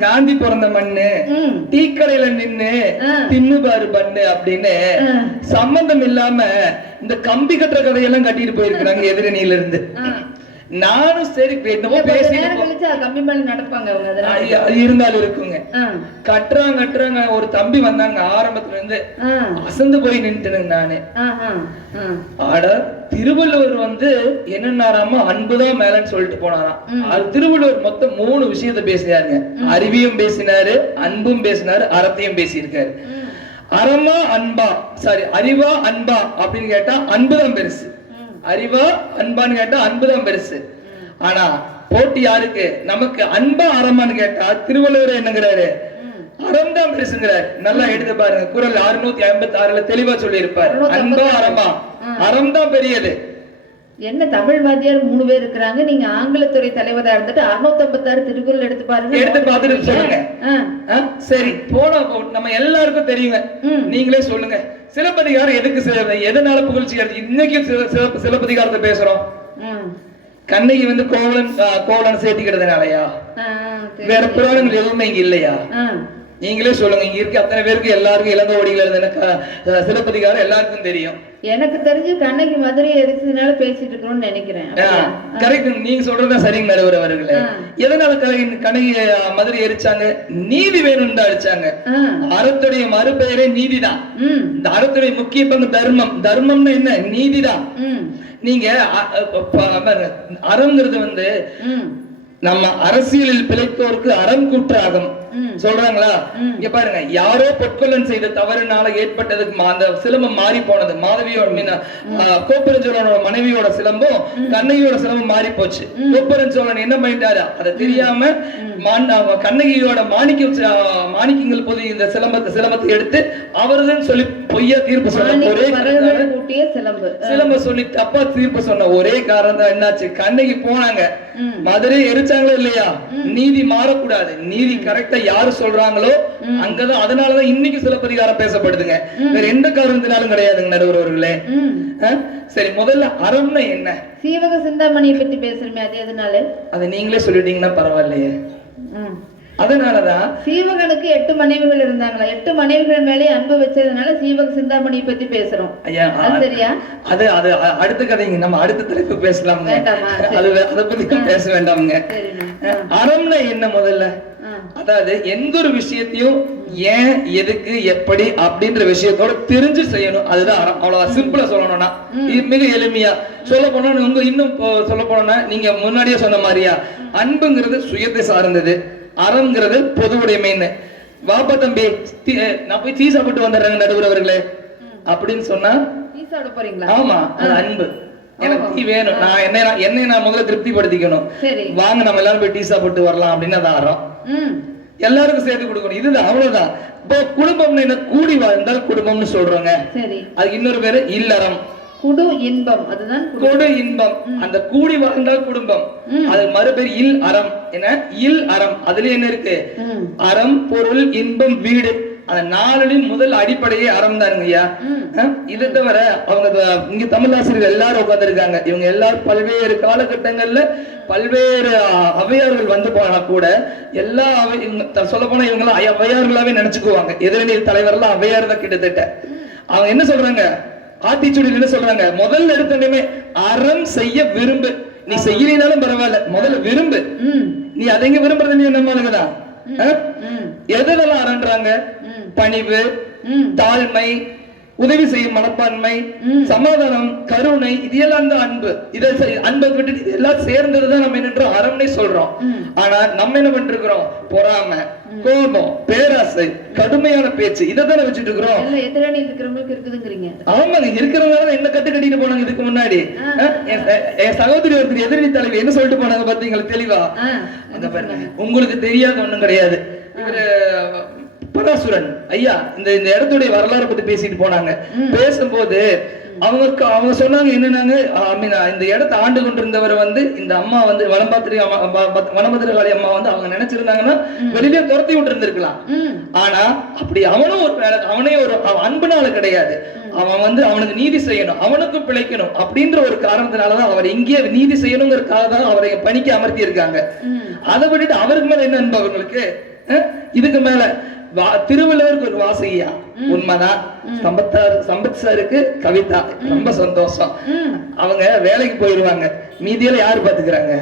காந்தி பிறந்த மண்ணு. டீ கடையில நின்னு. தின்னு பாரு பண்ணு அப்படின்னு. சம்பந்தம் இல்லாம இந்த கம்பி கட்டுற கதையெல்லாம் கட்டிட்டு போயிருக்கிறாங்க எதிரணியில இருந்து. நானும் சரி என்னமோ இல்ல, கொஞ்ச பேசிட்டு நேரம் போ- கழிச்சு அது கம்பி மேல நடப்பாங்க. அது இருந்தாலும் இருக்குங்க. கட்டுறாங்க கட்டுறாங்க ஒரு தம்பி வந்தாங்க ஆரம்பத்துல இருந்து. அசந்து போய் நின்றுனேங்க நானு. ஆட திருவள்ளுவர் வந்து என்னன்னாராம அன்புதான் மேலன்னு சொல்லிட்டு போனாராம். அது திருவள்ளுவர் மொத்தம் மூணு விஷயத்த பேசினாருங்க அறிவியும் பேசினாரு அன்பும் பேசினாரு அறத்தையும் பேசியிருக்காரு. அறமா அன்பா சாரி அறிவா அன்பா அப்படின்னு கேட்டா அன்புதான் பெருசு. அறிவா அன்பான்னு கேட்டா அன்புதான் பெருசு. ஆனா போட்டி யாருக்கு? நமக்கு அன்பா அறமான்னு கேட்டா திருவள்ளுவர் என்னங்கிறாரு. ம். அறம் தான் பெருசுங்கிறார். நல்லா எடுத்து பாருங்க. குரல் அறுநூத்தி ஐம்பத்தி ஆறுல தெளிவா சொல்லி இருப்பாரு அன்பா. அறமா. அறம் தான் பெரியது. என்ன தமிழ் வாத்தியார் மூணு பேர் இருக்கிறாங்க? நீங்க ஆங்கிலத்துறை தலைவரா இருந்துட்டு அறுநூத்தி ஐம்பத்தாறு திருக்குறள் எடுத்து பாருங்க. எடுத்து பார்த்துட்டு சொல்லுங்க. சரி போனா நம்ம எல்லாருக்கும் தெரியுங்க. நீங்களே சொல்லுங்க. சிலப்பதிகாரம் எதுக்கு எதனால புகழ்ச்சி இன்னைக்கு சில- சில- சிலப்பதிகாரத்தை பேசுறோம். கண்ணகி வந்து கோவலன் கோவலன் சேர்த்திக்கிட்டதுனாலயா. வேற புராணங்கள் எதுவுமே இங்க இல்லையா. நீங்களே சொல்லுங்க இங்க இருக்க அத்தனை பேருக்கு எல்லாருக்கும் இளங்கோடிகள் எழுதின க- அஹ் சிலப்பதிகாரம் எல்லாருக்கும் தெரியும் எனக்கு தெரிஞ்சு கண்ணகி மதுரை எரிச்சதுனால பேசிட்டு இருக்கிறோம்னு நினைக்கிறேன்? கரெக்ட் நீங்க சொல்றதா சரிங்க நடுவர் அவர்களே. எதனால கண்ணகி மதுரை எரிச்சாங்க நீதி வேணும்னு தான் அடிச்சாங்க. அறத்துடைய மறுபெயரே நீதிதான் ம். இந்த அறத்துடைய முக்கிய பங்கு தர்மம் தர்மம்னா என்ன நீதிதான் ம். நீங்க அ- அ- ப- பாருங்க, அறம்ங்கிறது வந்து. நம்ம அரசியலில் பிழைத்தோருக்கு அறம் கூற்றாகும். சொல்றாங்களா. இங்க பாருங்க யாரோ பொற்கொல்லன் செய்த தவறுனால ஏற்பட்டதுக்கு அந்த சிலம்பம் மாறி போனது. மாதவியோட கோப்பரஞ்சோழனோட மனைவியோட சிலம்பம் கண்ணகியோட சிலம்பம் மாறி போச்சு. கோப்பரஞ்சோழன் என்ன பண்ணிட்டாரு? அதை தெரியாம கண்ணகியோட மாணிக்க மாணிக்கங்கள் போது இந்த சிலம்பத்தை சிலம்பத்தை எடுத்து அவருதுன்னு சொல்லி பொய்யா தீர்ப்பு சொன்ன ஒரே சிலம்பு. சிலம்ப சொல்லி தப்பா தீர்ப்பு சொன்ன ஒரே காரணம் தான் என்னாச்சு? கண்ணகி போனாங்க. மதுரை எரிச்சாங்களோ இல்லையா? நீதி மாறக்கூடாது. நீதி கரெக்டா யாரு சொல்றாங்களோ அங்கதான் அதனாலதான் இன்னைக்கு சிலப்பதிகாரம் பேசப்படுதுங்க. வேற எந்த காரணத்தினாலும் கிடையாதுங்க நடுவர் அவர்களே? சரி முதல்ல அறம்னா என்ன? சீவக சிந்தாமணியை பத்தி பேசுறமே அது எதனால? அதை நீங்களே சொல்லிட்டீங்கன்னா பரவாயில்லையே. அதனாலதான் சீவகனுக்கு எட்டு மனைவிகள் இருந்தாங்களா? எட்டு மனைவிகள் மேலே அன்பு வச்சதுனால சீவக சிந்தாமணியை பத்தி பேசுறோம். சரியா? அது அது அடுத்த கதைங்க. நம்ம அடுத்த தலைப்பு பேசலாமுங்க. அது அதை பத்தி பேச வேண்டாமுங்க. அறம்னா என்ன முதல்ல. அதாவது எந்த ஒரு விஷயத்தையும் ஏன் எதுக்கு எப்படி அப்படின்ற விஷயத்தோட தெரிஞ்சு செய்யணும். அதுதான் அறம். அவ்வளவு சிம்பிளா சொல்லணும்னா. மிக எளிமையா. சொல்ல போனா உங்க இன்னும் சொல்ல போனோம்னா நீங்க முன்னாடியே சொன்ன மாதிரியா? அன்புங்கிறது சுயத்தை சார்ந்தது. அறம்ங்கிறது பொது உடைமைன்னு வாப்பா தம்பி நான் போய் டீ சாப்பிட்டு வந்துடுறேங்க நடுவர் அவர்களே அப்படின்னு சொன்னா ஆமா அது அன்பு. எனக்கு டீ வேணும். நான் என்ன என்னை நான் முதல்ல திருப்திப்படுத்திக்கணும். சரி. வாங்க நம்ம எல்லாரும் போய் டீ சாப்பிட்டு வரலாம் அப்படின்னு அது அறம். எல்லாருக்கும் சேர்த்து கொடுக்கணும். இதுதான் அவ்வளவுதான். இப்போ குடும்பம்னு என்ன கூடி வாழ்ந்தால் குடும்பம்னு சொல்றோங்க. அதுக்கு இன்னொரு பேரு இல்லறம். குடு இன்பம். அதுதான் குடு. இன்பம். அந்த கூடி வாழ்ந்தால் குடும்பம். அது மறுபேர் இல் அறம். என்ன? இல் அறம். அதுல என்ன இருக்கு? அறம் பொருள் இன்பம் வீடு. அந்த நாலுலையும் முதல் அடிப்படையே அறம் தானுங்க ஐயா. ம். அஹ் இதை தவிர அவங்க இங்க தமிழாசிரியர்கள் எல்லாரும் உட்கார்ந்திருக்காங்க. இவங்க எல்லாரும் பல்வேறு காலகட்டங்கள்ல பல்வேறு அவையார்கள் வந்து போனா கூட எல்லா அவை சொல்ல போனா இவங்க எல்லாம் அவையார்களாவே நினைச்சுக்குவாங்க. எதிரணி தலைவர்லாம் அவையார் தான் கிட்டத்தட்ட. அவங்க என்ன சொல்றாங்க? ஆத்திச்சூடியில் என்ன சொல்றாங்க? முதல்ல எடுத்தோடனே அறம் செய்ய விரும்பு. நீ செய்யலினாலும் பரவாயில்ல முதல்ல விரும்பு. நீ அதைங்க விரும்புறது நீ என்ன ம். எதெல்லாம் அறன்றாங்க? பணிவு தாழ்மை உதவி செய்யும் மனப்பான்மை. சமாதானம் கருணை இது எல்லாம் தான் அன்பு. இதை அன்பை விட்டுட்டு இது எல்லாம் சேர்ந்ததுதான் நம்ம என்ன அறம்னே சொல்றோம். ஆனா நம்ம என்ன பண்ணிருக்கிறோம் பொறாமை. கோபம் பேராசை கடுமையான பேச்சு இதை தானே வச்சுட்டு இருக்கிறோம் எதிரணி இருக்கிறவங்களுக்கு இருக்குதுங்கிறீங்க. ஆமாங்க இருக்கிறவங்க என்ன கட்டு கட்டிட்டு போனாங்க இதுக்கு முன்னாடி? என் சகோதரி ஒருத்தர் எதிரணி தலைவி என்ன சொல்லிட்டு போனாங்க பாத்தீங்களா தெளிவா? அங்க பாருங்க. உங்களுக்கு தெரியாத ஒண்ணும் கிடையாது. இவரு பராசுரன். ஐயா இந்த இந்த இடத்துடைய வரலாறு பத்தி பேசிட்டு போனாங்க. பேசும்போது அவங்க அவங்க சொன்னாங்க என்னன்னாங்க? ஐ மீன் இந்த இடத்தை ஆண்டு கொண்டிருந்தவர் வந்து இந்த அம்மா வந்து வனபாத்திரி வனபத்திரகாளி அம்மா வந்து அவங்க நினைச்சிருந்தாங்கன்னா வெளியிலே துரத்தி விட்டு இருந்திருக்கலாம் ஆனா அப்படி அவனும் ஒரு அவனே ஒரு அன்புனால கிடையாது. அவன் வந்து அவனுக்கு நீதி செய்யணும் அவனுக்கும் பிழைக்கணும் அப்படின்ற ஒரு காரணத்தினாலதான் அவர் இங்கே நீதி செய்யணுங்கிறதுக்காக அவரை பணிக்கு அமர்த்தி இருக்காங்க. அதை விட்டுட்டு அவருக்கு மேல என்ன அன்பு அவங்களுக்கு? இதுக்கு மேல திருவள்ளுவருக்கு ஒரு வாசகியா உண்மைதான். சம்பத்தார் சம்பத் சாருக்கு கவிதா. ரொம்ப சந்தோஷம். அவங்க வேலைக்கு போயிருவாங்க மீதியெல்லாம் யாரு பாத்துக்கிறாங்க.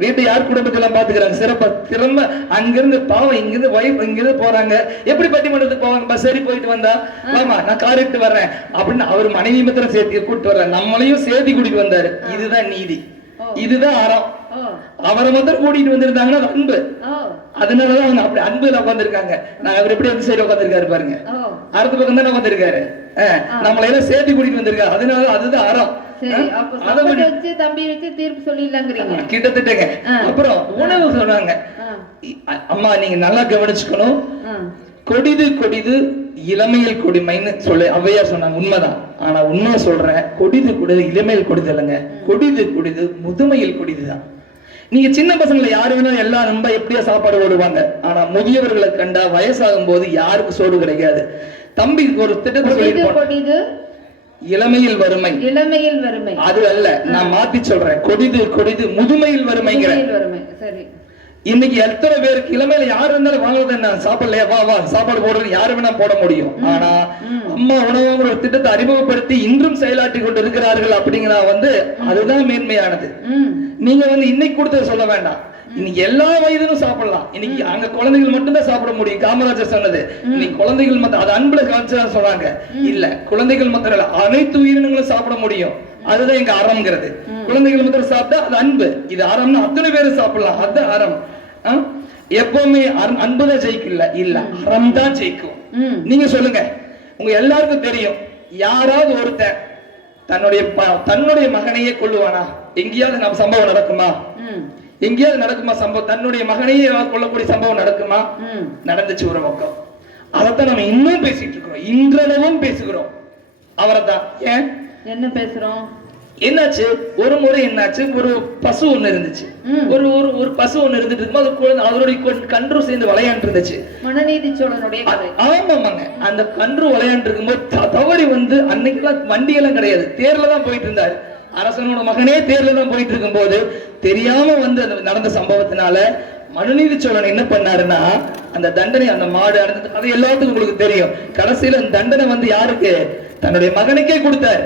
வீட்டை யார் குடும்பத்தெல்லாம் பாத்துக்கிறாங்க சிறப்பா திரும்ப அங்கிருந்து பாவம் இங்கிருந்து ஒய்ஃப் இங்கிருந்து போறாங்க. எப்படி பட்டிமன்றத்துக்கு போவாங்க? பஸ் ஏறி போயிட்டு வந்தா? ஆமா நான் கார் எடுத்து வர்றேன். அப்படின்னு அவர் மனைவி மாத்திரம் சேர்த்து கூட்டிட்டு வர்றேன் நம்மளையும் சேர்த்து கூட்டிட்டு வந்தாரு. இதுதான் நீதி. இதுதான் அறம். அவரை மாத்திரம் கூட்டிட்டு வந்திருந்தாங்கன்னா அன்பு. அதனாலதான் அவங்க அப்படி அன்புல உட்காந்துருக்காங்க நான் அவர் எப்படி வந்து சைடு உட்காந்துருக்காரு பாருங்க. அடுத்த பக்கம் தானே உட்காந்துருக்காரு நம்மள எல்லாம் சேர்த்து கூட்டிட்டு வந்திருக்காரு. அதனால அதுதான் அறம். கிட்டத்தட்டங்க. அப்புறம் உணவு சொன்னாங்க. அம்மா நீங்க நல்லா கவனிச்சுக்கணும். கொடிது கொடிது இளமையில் கொடிமைன்னு சொல்லி ஔவையார் சொன்னாங்க. உண்மைதான். ஆனா உண்மையை சொல்றேன். கொடிது கொடிது இளமையில் கொடிது இல்லைங்க. கொடிது கொடிது முதுமையில் கொடிதுதான். நீங்க சின்ன பசங்களை யாரு வேணாலும் எல்லாம் ரொம்ப எப்படியா சாப்பாடு ஓடுவாங்க ஆனா முதியவர்களை கண்டா வயசாகும் போது யாருக்கு சோறு கிடைக்காது. தம்பி ஒரு திட்டத்தை இளமையில் வறுமை. இளமையில் வறுமை. அது அல்ல நான் மாத்தி சொல்றேன். கொடிது கொடிது முதுமையில் வறுமைங்கிற. வறுமை சரி. இன்னைக்கு எத்தனை பேருக்கு இளமையில யாரு இருந்தாலும் வாங்குறது என்ன? சாப்பிடலையா? வா வா சாப்பாடு போடுறது யாரு வேணா போட முடியும். ஆனா அம்மா உணவுங்கிற ஒரு திட்டத்தை அறிமுகப்படுத்தி இன்றும் செயலாற்றி கொண்டு இருக்கிறார்கள் அப்படிங்கிற வந்து அதுதான் மேன்மையானது. நீங்க வந்து இன்னைக்கு கொடுத்தது சொல்ல வேண்டாம். இன்னைக்கு எல்லா வயதிலும் சாப்பிடலாம். இன்னைக்கு அங்க குழந்தைகள் மட்டும்தான் சாப்பிட முடியும். காமராஜர் சொன்னது. இன்னைக்கு குழந்தைகள் மட்டும் அது அன்புல காமிச்சா சொன்னாங்க இல்ல குழந்தைகள் இல்ல அனைத்து உயிரினங்களும் சாப்பிட முடியும். அதுதான் எங்க அறம்ங்கிறது. குழந்தைகள் மாத்திரம் சாப்பிட்டா அது அன்பு. இது அறம்னா அத்தனை பேரும் சாப்பிடலாம். அது அறம்? எப்பவுமே அறம்- அன்புதான் ஜெயிக்கல. இல்ல அறம் தான் ஜெயிக்கும் நீங்க சொல்லுங்க. உங்க எல்லாருக்கும் தெரியும். யாராவது ஒருத்தன் தன்னுடைய தன்னுடைய மகனையே கொல்லுவானா? எங்கேயாவது நம்ம சம்பவம் நடக்குமா? எங்கேயாவது நடக்குமா சம்பவம்? தன்னுடைய மகனையே கொல்லக்கூடிய சம்பவம் நடக்குமா? நடந்துச்சு ஒரு பக்கம். அதைத்தான் நம்ம இன்னும் பேசிட்டு இருக்கிறோம். இன்றளவும் பேசுகிறோம். அவரை தான் ஏன்? என்ன பேசுறோம்? என்னாச்சு? ஒரு முறை என்னாச்சு? ஒரு பசு ஒண்ணு இருந்துச்சு. ஒரு ஒரு ஒரு பசு ஒண்ணு இருந்துட்டு இருக்கும்போது அது குழந்தை அதனுடைய கன்று சேர்ந்து விளையாண்டு இருந்துச்சு. மனுநீதி சோழனுடைய ஆமாமாங்க. அந்த கன்று விளையாண்டு இருக்கும்போது தவறி வந்து அன்னைக்கெல்லாம் வண்டி எல்லாம் கிடையாது. தேர்ல தான் போயிட்டு இருந்தாரு. அரசனோட மகனே தேர்ல தான் போயிட்டு இருக்கும்போது தெரியாம வந்து அந்த நடந்த சம்பவத்தினால மனுநீதி சோழன் என்ன பண்ணாருன்னா அந்த தண்டனை அந்த மாடு அடுத்தது அது எல்லாத்துக்கும் உங்களுக்கு தெரியும். கடைசியில அந்த தண்டனை வந்து யாருக்கு? தன்னுடைய மகனுக்கே கொடுத்தாரு.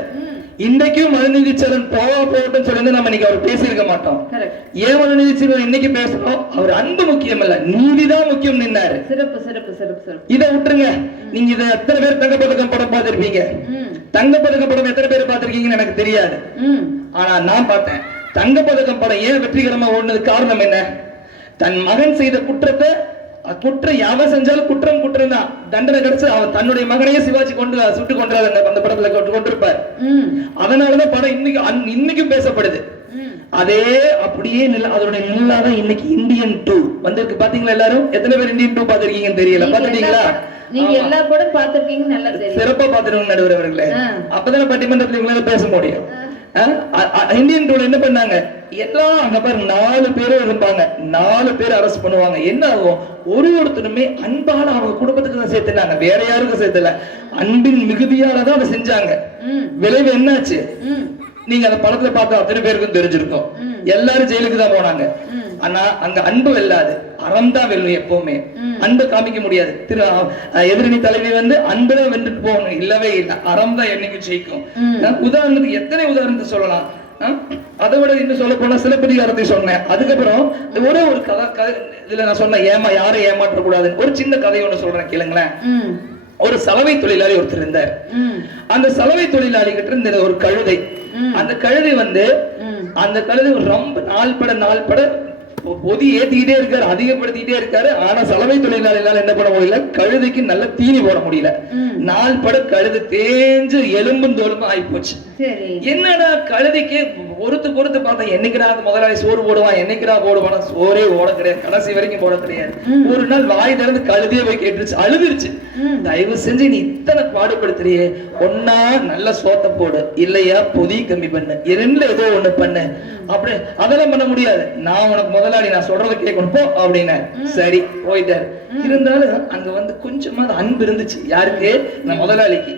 இன்றைக்கும் மனுநீதி சோழன் போவா போகட்டும் சொல்லி நம்ம இன்னைக்கு அவர் பேசியிருக்க மாட்டோம். ஏன் மனுநீதி சோழன் இன்னைக்கு பேசுறோம்? அவர் அன்பு முக்கியம் இல்ல நீதிதான் முக்கியம் நின்னாரு. சிறப்பு சிறப்பு சிறப்பு சிறப்பு. இதை விட்டுருங்க. நீங்க இதை எத்தனை பேர் தங்க பதக்கம் படம் பார்த்திருப்பீங்க? தங்க பதக்கம் படம் எத்தனை பேர் பார்த்திருக்கீங்கன்னு எனக்கு தெரியாது. ஆனா நான் பார்த்தேன். தங்க பதக்கம் படம் ஏன் வெற்றிகரமா ஓடுனது காரணம் என்ன? தன் மகன் செய்த குற்றத்தை குற்றம் யாவன் செஞ்சாலும் குற்றம் குற்றம் தான் தண்டனை கிடைச்சு அவன் தன்னுடைய மகனையே சிவாஜி கொண்டு சுட்டு கொண்டாரு அந்த படத்துல கொண்டு கொண்டிருப்பார். அதனாலதான் படம் இன்னைக்கு இன்னைக்கும் பேசப்படுது. அதே அப்படியே நில அதோட நில்லாதான் இன்னைக்கு இந்தியன் டூ வந்திருக்கு. பாத்தீங்களா எல்லாரும்? எத்தனை பேர் இந்தியன் டூ பாத்திருக்கீங்கன்னு தெரியல. பாத்துட்டீங்களா நீங்க எல்லா படம் பார்த்திருக்கீங்கன்னு நல்லா சிறப்பா பாத்துருவோம் நடுவர் அவர்களே. அப்பதானே பட்டிமன்றத்துல இவங்களால பேச முடியும். இந்தியன் டூல என்ன பண்ணாங்க? எல்லாம் அங்க பாருங்க நாலு பேரும் இருப்பாங்க நாலு பேர் அரெஸ்ட் பண்ணுவாங்க. என்ன ஆகும்? ஒரு ஒருத்தருமே அன்பால அவங்க குடும்பத்துக்கு தான் சேர்த்துனாங்க. வேற யாருக்கும் சேர்த்துல. அன்பின் மிகுதியால தான் அதை செஞ்சாங்க. விளைவு என்னாச்சு? நீங்க அந்த படத்துல பார்த்த அத்தனை பேருக்கும் தெரிஞ்சிருக்கும். எல்லாரும் ஜெயிலுக்கு தான் போனாங்க. ஆனா அங்க அன்பு வெல்லாது. அறம் தான் வெல்லும் எப்பவுமே. அன்பு காமிக்க முடியாது. திரு எதிரணி தலைவி வந்து அன்புதான் வென்றுட்டு போகணும். இல்லவே இல்லை. அறம் தான் என்னைக்கு ஜெயிக்கும். உதாரணத்துக்கு எத்தனை உதாரணத்தை சொல்லலாம்? அதை விட இன்னும் சொல்ல போனா சிலப்பதிகாரத்தை சொன்னேன். அதுக்கப்புறம் ஒரே ஒரு கதை இதுல நான் சொன்னேன் ஏமா யாரும் ஏமாற்ற கூடாதுன்னு ஒரு சின்ன கதை ஒண்ணு சொல்றேன் கேளுங்களேன். ஒரு சலவை தொழிலாளி ஒருத்தர் இருந்தார். அந்த சலவை தொழிலாளி கிட்ட இருந்த ஒரு கழுதை. அந்த கழுதை வந்து அந்த கழுதை ரொம்ப நாள் பட நாள் பட பொதி ஏத்திக்கிட்டே இருக்காரு அதிகப்படுத்திக்கிட்டே இருக்காரு. ஆனா சலவை தொழிலாளிகளால என்ன பண்ண முடியல? கழுதைக்கு நல்ல தீனி போட முடியல. நாள் பட கழுது தேஞ்சு எலும்பும் தோலுமா ஆயிப்போச்சு. என்னடா கழுதைக்கு பொறுத்து பொறுத்து பார்த்தா என்னைக்குடா முதலாளி சோறு போடுவான் என்னைக்குடா போடுவானா சோறே ஓட கிடையாது கடைசி வரைக்கும் போட கிடையாது. ஒரு நாள் வாய் திறந்து கழுதையே போய் கேட்டுருச்சு அழுதுருச்சு. தயவு செஞ்சு நீ இத்தனை பாடுபடுத்துறியே ஒன்னா நல்ல சோத்தை போடு இல்லையா பொதி கம்மி பண்ணு இரண்டுல ஏதோ ஒண்ணு பண்ணு. அப்படி அதெல்லாம் பண்ண முடியாது. நான் உனக்கு முதலாளி நான் சொல்றதை கேட்கணும் போ அப்படின்னு சரி போயிட்டாரு. இருந்தாலும் அங்க வந்து கொஞ்சமா அன்பு இருந்துச்சு. யாருக்கு? நான் முதலாளிக்கு.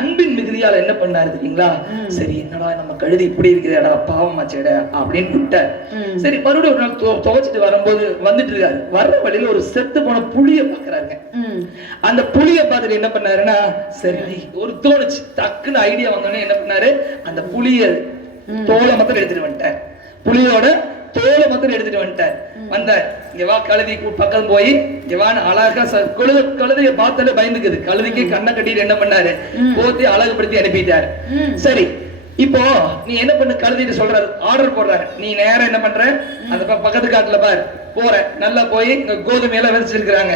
அன்பின் மிகுதியால என்ன பண்ணாரு தெரியுங்களா? சரி என்னடா நம்ம கழுதி இப்படி இருக்குதுடா பாவமாச்சேட அப்படின்னு விட்டார். சரி மறுபடியும் ஒரு நாள் துவ- துவைச்சிட்டு வரும்போது வந்துட்டு இருக்காரு. வர்ற வழியில ஒரு செத்து போன புளிய பாக்குறாருங்க. அந்த புளிய பார்த்துட்டு என்ன பண்ணாருன்னா சரி ஒரு தோணுச்சு. டக்குன்னு ஐடியா வந்தோடனே என்ன பண்ணாரு? அந்த புளிய தோலை மாத்திரம் எடுத்துட்டு வந்துட்டார். புளியோட தோலை மாத்திரம் எடுத்துட்டு வந்துட்டார். வந்தார் இங்க வா கழுதி பக்கம் போய் இங்க வான்னு அழகா கழுத கழுதைய பார்த்தாலே பயந்துக்குது. கழுதைக்கு கண்ணை கட்டிட்டு என்ன பண்ணாரு? போத்தி அழகுபடுத்தி அனுப்பிட்டாரு. சரி இப்போ நீ என்ன பண்ணு? கழுதிட்டு சொல்றாரு. ஆர்டர் போடுறாரு. நீ நேரம் என்ன பண்ற? அந்த பக்கத்து காட்டுல பார். போற. நல்லா போய் கோதுமை எல்லாம் விதைச்சிருக்கிறாங்க.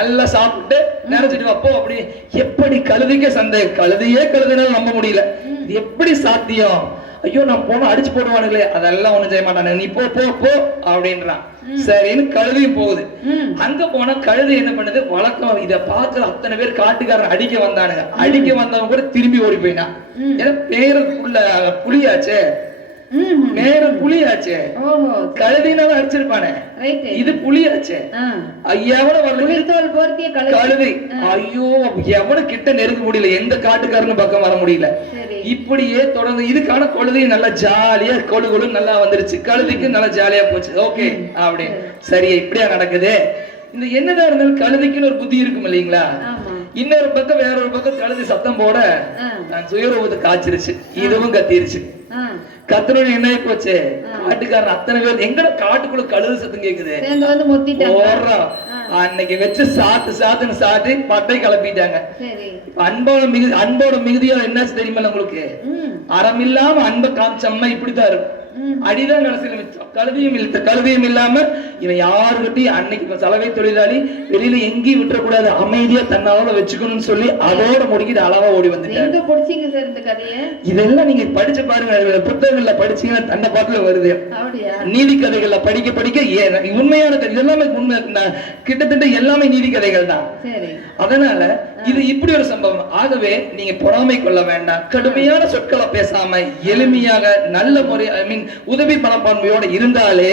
எல்லாம் சாப்பிட்டு நினைச்சிட்டு வா போ. அப்படி எப்படி கழுதிக்கே சந்தை கழுதையே கழுதுனாலும் நம்ப முடியல. இது எப்படி சாத்தியம்? ஐயோ நான் போன அடிச்சு போடுவானுங்களே. அதெல்லாம் ஒண்ணும் செய்ய மாட்டானுங்க. நீ போ போ போ அப்படின்றான். சரின்னு கழுதையும் போகுது. அங்க போனா கழுதை என்ன பண்ணுது? வழக்கம் இத பார்த்து அத்தனை பேர் காட்டுக்காரன் அடிக்க வந்தானுங்க. அடிக்க வந்தவங்க கூட திரும்பி ஓடி போயினான் ஏன்னா பேருக்குள்ள புலியாச்சே. ம். நேரம் புலியாச்சே ஓஹோ. கழுதினாலும் அடிச்சிருப்பானே. இது வரல புலித்தோல் போர்த்திய கழுதை. ஐயோ எவனு கிட்ட நெருங்க முடியல. எந்த காட்டுக்காரனும் பக்கம் வர முடியல. இப்படியே தொடர்ந்து இதுக்கான கழுதை நல்லா ஜாலியா கொழு கொழு நல்லா வந்துருச்சு. கழுதைக்கு நல்லா ஜாலியா போச்சு. ஓகே அப்படி. சரி. இப்படியா நடக்குது? இந்த என்னதான் இருந்தாலும் கழுதைக்குன்னு ஒரு புத்தி இருக்கும் இல்லைங்களா? இன்னொரு பக்கம் வேற ஒரு பக்கம் கழுதை சத்தம் போட. நான் சுயரூபத்தை காய்ச்சிருச்சு. இதுவும் கத்திருச்சு. ஆ. கத்தணும் என்ன போச்சு? காட்டுக்காரன் அத்தனை பேர் எங்கட காட்டுக்குள்ள கழுது சத்தம் கேக்குது? அன்னைக்கு வச்சு சாத்து சாத்துன்னு சாத்தி பட்டை கிளப்பிட்டாங்க அன்போட மிகுதி அன்போட மிகுதியா என்னாச்சு தெரியுமா உங்களுக்கு? ம். அறம் இல்லாம அன்பை காமிச்சோம்னா இப்படித்தான் இருக்கும். அடிதான் கடைசியில மிச்சம். கழுதியும் இல்ல கழுதியும் இல்லாம இவன் யாருக்கிட்டையும் அன்னைக்கு சலவை தொழிலாளி வெளியில எங்கேயும் விட்டுறக்கூடாது அமைதியா தன்னால வச்சுக்கணும்னு சொல்லி அதோட முடிக்கிட்டு அளவா ஓடி வந்துட்டாரு. இதெல்லாம் நீங்க படிச்சு பாருங்க. புத்தகங்கள்ல படிச்சீங்கன்னா தன்னை பாட்டுல வருது. நீதி கதைகள்ல படிக்க படிக்க உண்மையான கதை. எல்லாமே உண்மை. கிட்டத்தட்ட எல்லாமே நீதி கதைகள் தான் அதனால இது இப்படி ஒரு சம்பவம். ஆகவே நீங்க பொறாமை கொள்ள வேண்டாம். கடுமையான சொற்களை பேசாம எளிமையாக நல்ல முறை ஐ மீன் உதவி மனப்பான்மையோட இருந்தாலே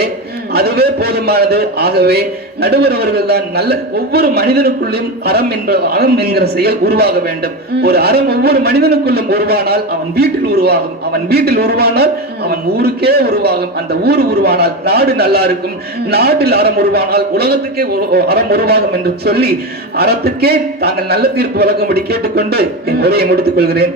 அதுவே போதுமானது. ஆகவே நடுவர் அவர்கள் தான் நல்ல ஒவ்வொரு மனிதனுக்குள்ளும் அறம் என்ற அறம் என்கிற செயல் உருவாக வேண்டும். ஒரு அறம் ஒவ்வொரு மனிதனுக்குள்ளும் உருவானால் அவன் வீட்டில் உருவாகும். அவன் வீட்டில் உருவானால் அவன் ஊருக்கே உருவாகும். அந்த ஊர் உருவானால் நாடு நல்லா இருக்கும். நாட்டில் அறம் உருவானால் உலகத்துக்கே அறம் உருவாகும் என்று சொல்லி அறத்துக்கே தாங்கள் நல்ல தீர்ப்பு வழங்கும்படி கேட்டுக்கொண்டு என் உரையை முடித்துக் கொள்கிறேன்.